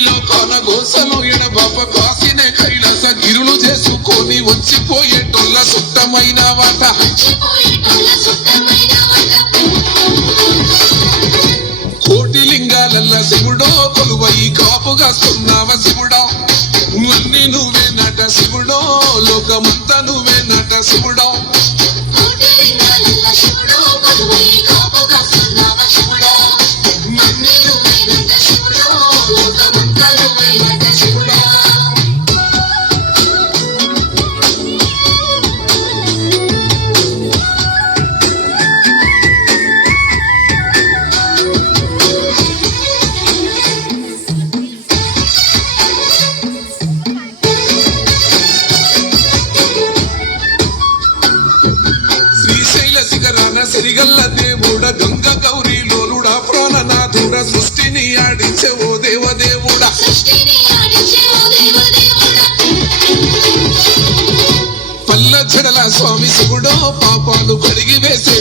లోకాన గోసలు ఎడబాప కాసిన కైలాస గిరులు చేసుకొని వచ్చిపోయేటోళ్ళ సుట్టమైన వాత కోటి లింగాలల్ల శివుడో కొలువై కాపుగా సున్నావ శివుడా. అన్ని నువ్వే నట శివుడో లోకమంతా. సిరిగల్ల దేవుడ గంగ గౌరీ లోలుడా ప్రాణనాథుడ సృష్టిని ఆడించే ఓ దేవదేవుడా. సృష్టిని పల్ల చెడల స్వామి శివుడో పాపాలు కడిగి వేసే